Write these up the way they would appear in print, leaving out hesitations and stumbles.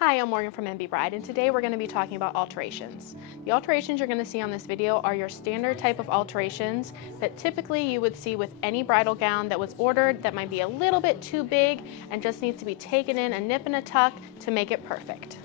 Hi, I'm Morgan from MB Bride, and today we're going to be talking about alterations. The alterations you're going to see on this video are your standard type of alterations that typically you would see with any bridal gown that was ordered that might be a little bit too big and just needs to be taken in a nip and a tuck to make it perfect.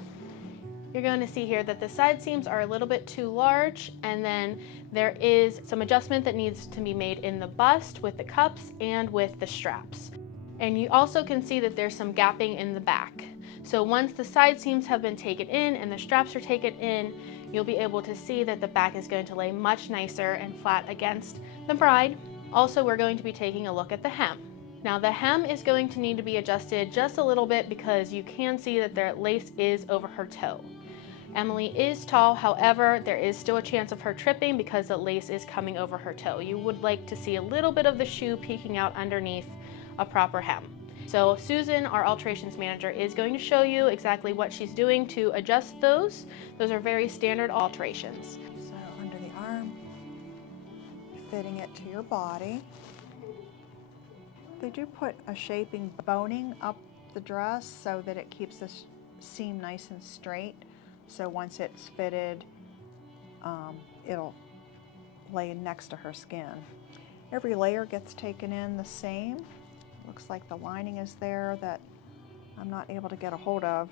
You're going to see here that the side seams are a little bit too large, and then there is some adjustment that needs to be made in the bust with the cups and with the straps. And you also can see that there's some gapping in the back. So once the side seams have been taken in and the straps are taken in, you'll be able to see that the back is going to lay much nicer and flat against the bride. Also, we're going to be taking a look at the hem. Now the hem is going to need to be adjusted just a little bit because you can see that the lace is over her toe. Emily is tall, however, there is still a chance of her tripping because the lace is coming over her toe. You would like to see a little bit of the shoe peeking out underneath a proper hem. So Susan, our alterations manager, is going to show you exactly what she's doing to adjust those. Those are very standard alterations. So under the arm, fitting it to your body. They do put a shaping boning up the dress so that it keeps this seam nice and straight. So once it's fitted, it'll lay next to her skin. Every layer gets taken in the same. Looks like the lining is there that I'm not able to get a hold of.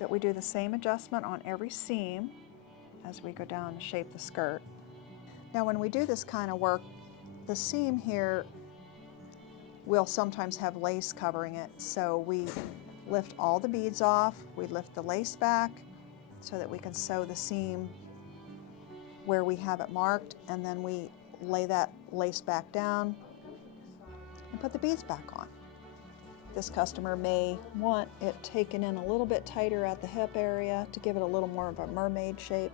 That we do the same adjustment on every seam as we go down and shape the skirt. Now when we do this kind of work, the seam here will sometimes have lace covering it, so we lift all the beads off, we lift the lace back so that we can sew the seam where we have it marked, and then we lay that lace back down and put the beads back on. This customer may want it taken in a little bit tighter at the hip area to give it a little more of a mermaid shape.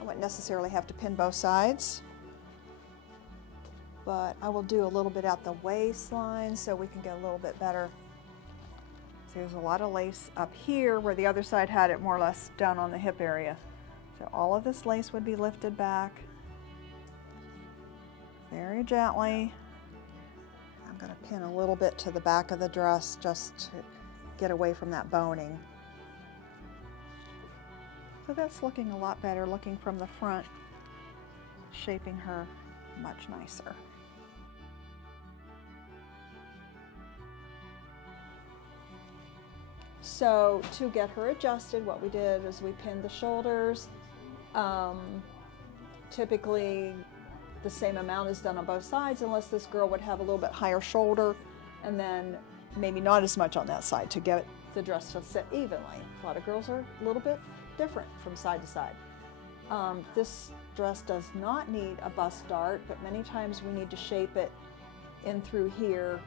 I wouldn't necessarily have to pin both sides, but I will do a little bit at the waistline so we can get a little bit better. So there's a lot of lace up here where the other side had it more or less down on the hip area. So all of this lace would be lifted back very gently. I'm going to pin a little bit to the back of the dress just to get away from that boning. So that's looking a lot better, looking from the front, shaping her much nicer. So to get her adjusted, what we did is we pinned the shoulders. Typically the same amount is done on both sides, unless this girl would have a little bit higher shoulder, and then maybe not as much on that side to get the dress to sit evenly. A lot of girls are a little bit different from side to side. This dress does not need a bust dart, but many times we need to shape it in through here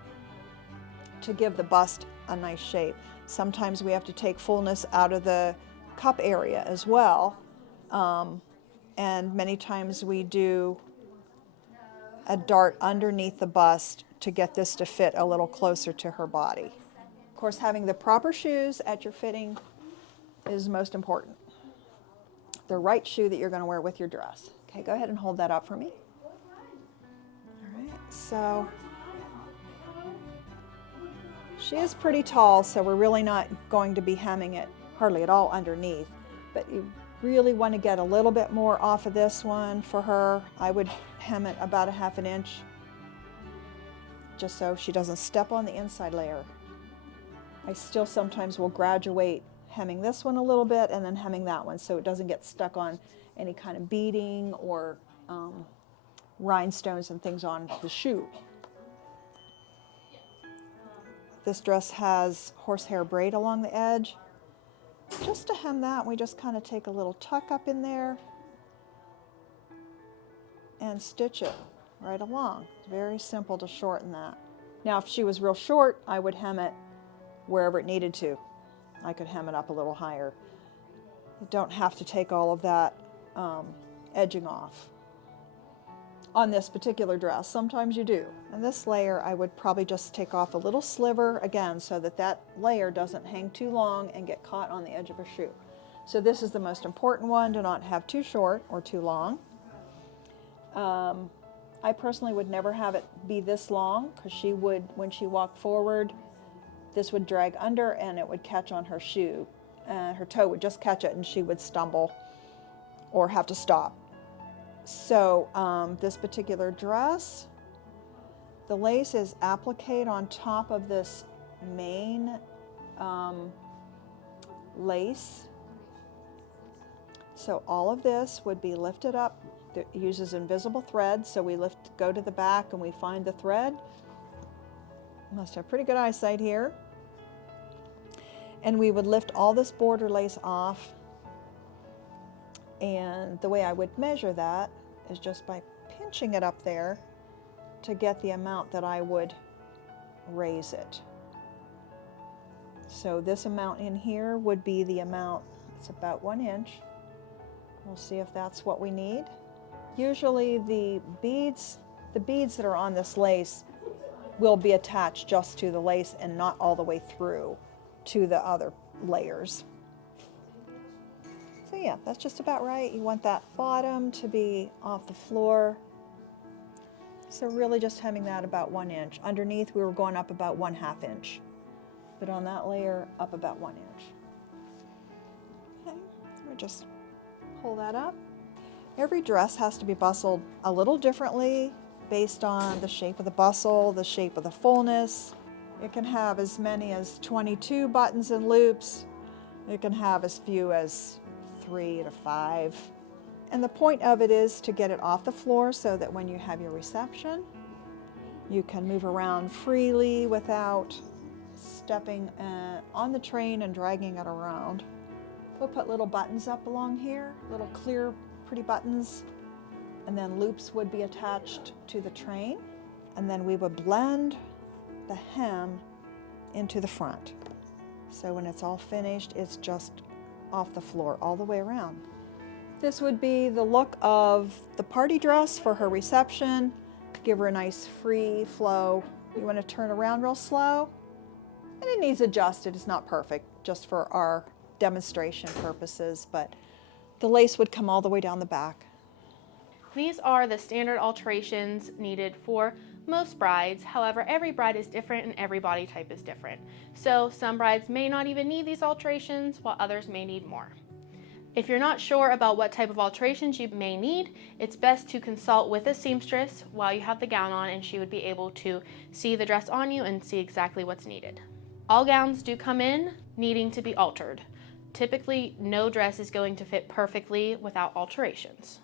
to give the bust a nice shape. Sometimes we have to take fullness out of the cup area as well, and many times we do a dart underneath the bust to get this to fit a little closer to her body. Of course, having the proper shoes at your fitting is most important. The right shoe that you're going to wear with your dress. Okay, go ahead and hold that up for me. All right, so she is pretty tall, so we're really not going to be hemming it hardly at all underneath, but you really want to get a little bit more off of this one for her. I would hem it about a ½ inch just so she doesn't step on the inside layer. I still sometimes will graduate hemming this one a little bit and then hemming that one so it doesn't get stuck on any kind of beading or rhinestones and things on the shoe. This dress has horsehair braid along the edge. Just to hem that, we just kind of take a little tuck up in there and stitch it right along. It's very simple to shorten that. Now, if she was real short, I would hem it wherever it needed to. I could hem it up a little higher. You don't have to take all of that edging off. On this particular dress, sometimes you do. And this layer, I would probably just take off a little sliver, again, so that that layer doesn't hang too long and get caught on the edge of a shoe. So this is the most important one, to not have too short or too long. I personally would never have it be this long, because she would, when she walked forward, this would drag under and it would catch on her shoe. and her toe would just catch it and she would stumble or have to stop. So this particular dress, the lace is appliqued on top of this main lace. So all of this would be lifted up. It uses invisible thread, so we go to the back and we find the thread. Must have pretty good eyesight here. And we would lift all this border lace off. And the way I would measure that is just by pinching it up there to get the amount that I would raise it. So this amount in here would be the amount, it's about 1 inch. We'll see if that's what we need. Usually the beads that are on this lace will be attached just to the lace and not all the way through to the other layers. So yeah, that's just about right. You want that bottom to be off the floor. So really just hemming that about 1 inch. Underneath we were going up about 1/2 inch. But on that layer, up about 1 inch. Okay, we'll just pull that up. Every dress has to be bustled a little differently based on the shape of the bustle, the shape of the fullness. It can have as many as 22 buttons and loops. It can have as few as 3 to 5. And the point of it is to get it off the floor so that when you have your reception, you can move around freely without stepping on the train and dragging it around. We'll put little buttons up along here, little clear, pretty buttons, and then loops would be attached to the train, and then we would blend the hem into the front. So when it's all finished, it's just off the floor all the way around. This would be the look of the party dress for her reception. Give her a nice free flow. You want to turn around real slow, and it needs adjusted. It's not perfect, just for our demonstration purposes, but the lace would come all the way down the back. These are the standard alterations needed for most brides. However, every bride is different and every body type is different. So some brides may not even need these alterations, while others may need more. If you're not sure about what type of alterations you may need, it's best to consult with a seamstress while you have the gown on, and she would be able to see the dress on you and see exactly what's needed. All gowns do come in needing to be altered. Typically, no dress is going to fit perfectly without alterations.